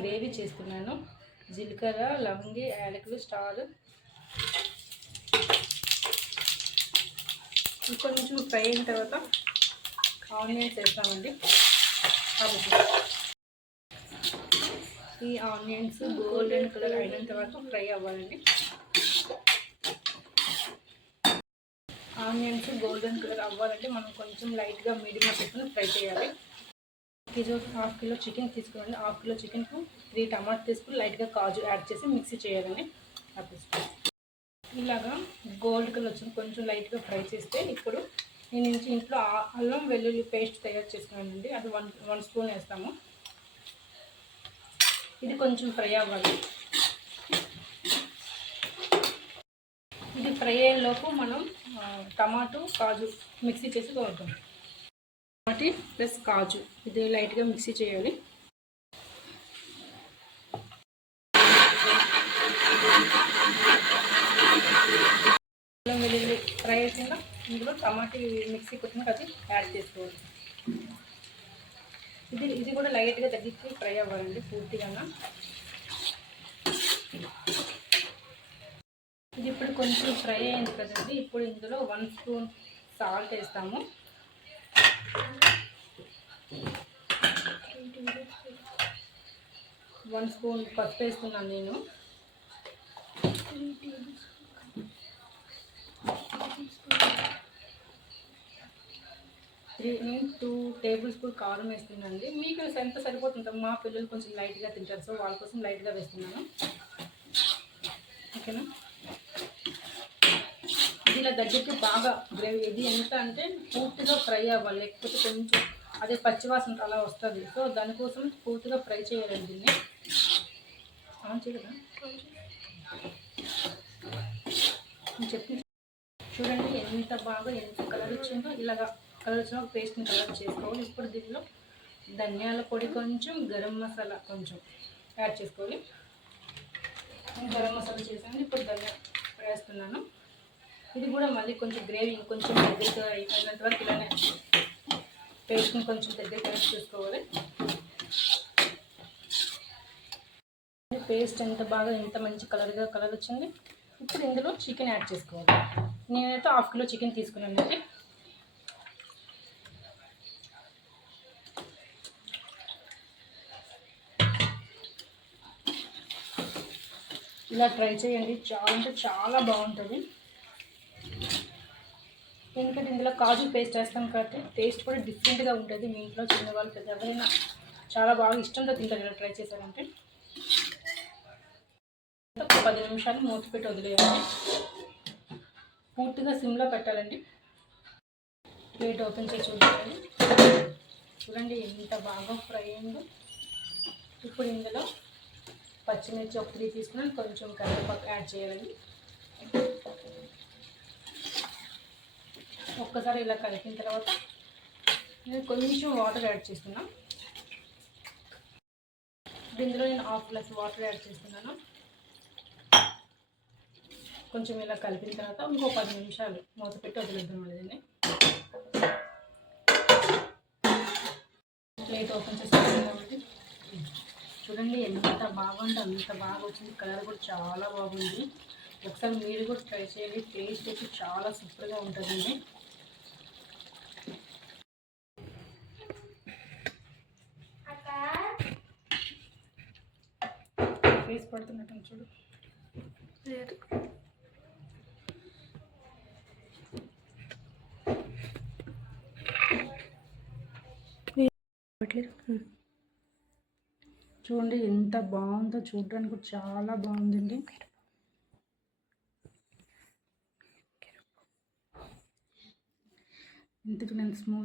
Gravy చేస్తున్నాను. జీలకర్ర, లవంగి, యాలకులు, స్టార్ కొంచెం ఫ్రై అయిన తర్వాత ఆనియన్స్ వేస్తామండి. ఈ ఆనియన్స్ గోల్డెన్ కలర్ అయినంత వరకు ఫ్రై అవ్వాలండి. ఆనియన్స్ గోల్డెన్ కలర్ అవ్వాలంటే మనం కొంచెం లైట్గా మీడియంలో పెట్టుకుని ఫ్రై చేయాలి. హాఫ్ కిలో చికెన్ తీసుకున్నాను. హాఫ్ కిలో చికెన్కు 3 టమాటా తీసుకుని లైట్గా కాజు యాడ్ చేసి మిక్సీ చేయాలండి. ఇలాగా గోల్డ్ కలర్ వచ్చింది, కొంచెం లైట్గా ఫ్రై చేస్తే ఇప్పుడు నేను ఇంట్లో అల్లం వెల్లుల్లి పేస్ట్ తయారు చేసుకున్నానండి. అది 1 స్పూన్ వేస్తాము. ఇది కొంచెం ఫ్రై అవ్వాలి. ఇది ఫ్రై అయ్యేలోపు మనం టమాటో కాజు మిక్సీ చేసి కొడతాం. టమాటా ప్లస్ కాజు ఇది లైట్గా మిక్సీ చేయాలి. అల్లం వెల్లుల్లి ఫ్రై అయిపోయిందా ఇందులో టమాటా మిక్సీ కొట్టిన అది యాడ్ చేసుకోవాలి. ఇది కూడా లైట్గా తగ్గించి ఫ్రై అవ్వాలండి పూర్తిగా. ఇది ఇప్పుడు కొంచెం ఫ్రై అయింది కదండి. ఇప్పుడు ఇందులో 1 స్పూన్ సాల్ట్ వేస్తాము. 1 స్పూన్ పసుపు వేస్తున్నాను నేను. 2 టేబుల్ స్పూన్ కారం వేస్తున్నానండి. మీకు ఎంత సరిపోతుందో, మా పిల్లలు కొంచెం లైట్గా తింటారు, సో వాళ్ళ కోసం లైట్గా వేస్తున్నాను. ఓకేనా? ఇది ఇలా దగ్గరికి బాగా గ్రేవీ, ఇది ఎంత అంటే పూర్తిగా ఫ్రై అవ్వాలి, లేకపోతే కొంచెం అదే పచ్చివాసన అలా వస్తుంది. సో దానికోసం పూర్తిగా ఫ్రై చేయాలండి. దీన్ని ఆన్ చేయదా చెప్పి చూడండి ఎంత బాగా ఎంత కలర్ వచ్చిందో. ఇలాగా కలర్ వచ్చిన పేస్ట్ని కలర్ చేసుకోవాలి. ఇప్పుడు దీనిలో ధనియాల పొడి కొంచెం, గరం మసాలా కొంచెం యాడ్ చేసుకోవాలి. గరం మసాలా చేసాను, ఇప్పుడు ధనియా వేస్తున్నాను. ఇది కూడా మళ్ళీ కొంచెం గ్రేవీ కొంచెం దగ్గరగా అయినంత వరకు ఇలానే పేస్ట్ని కొంచెం దగ్గరగా యాడ్ చేసుకోవాలి. పేస్ట్ ఎంత బాగా ఎంత మంచి కలర్ వచ్చింది. ఇప్పుడు ఇందులో చికెన్ యాడ్ చేసుకోవాలి. నేనైతే హాఫ్ కిలో చికెన్ తీసుకున్నానండి. ఇలా ట్రై చేయండి, చాలా అంటే చాలా బాగుంటుంది. ఎందుకంటే ఇందులో కాజు పేస్ట్ వేస్తాం కాబట్టి టేస్ట్ కూడా డిఫరెంట్గా ఉంటుంది. మీ ఇంట్లో చిన్నవాళ్ళు పెద్ద ఎవరైనా చాలా బాగా ఇష్టంతో తింటారు ఇలా ట్రై చేశారంటే. ఒక 10 నిమిషాలు మూత పెట్టి వదిలేయాలి. పూర్తిగా సిమ్లో పెట్టాలండి. ప్లేట్ ఓపెన్ చేసి చూడాలి. చూడండి ఎంత బాగా ఫ్రై అయిందో. ఇప్పుడు ఇందులో పచ్చిమిర్చి ఒక 3 తీసుకున్నాను, కొంచెం కరివేపాకు యాడ్ చేయాలండి. ఒక్కసారి ఇలా కలిపిన తర్వాత నేను కొంచెం వాటర్ యాడ్ చేస్తున్నాను. ఇందులో నేను 1/2 గ్లాస్ వాటర్ యాడ్ చేస్తున్నాను. కొంచెం ఇలా కలిపిన తర్వాత ఇంకో 10 నిమిషాలు మూత పెట్టి వదిలేద్దాం. దీన్ని ప్లేట్ ఓపెన్ చేసి కాబట్టి చూడండి ఎంత బాగుందో, అంత బాగా వచ్చింది. కలర్ కూడా చాలా బాగుంది. ఒకసారి మీరు కూడా ట్రై చేయండి. టేస్ట్ వచ్చి చాలా సూపర్గా ఉంటుందండి. ఫేస్ పడుతున్నట్టు చూడు. లేదు చూడండి ఎంత బాగుందో, చూడడానికి కూడా చాలా బాగుందండి. ఇంతకు నేను స్మూత్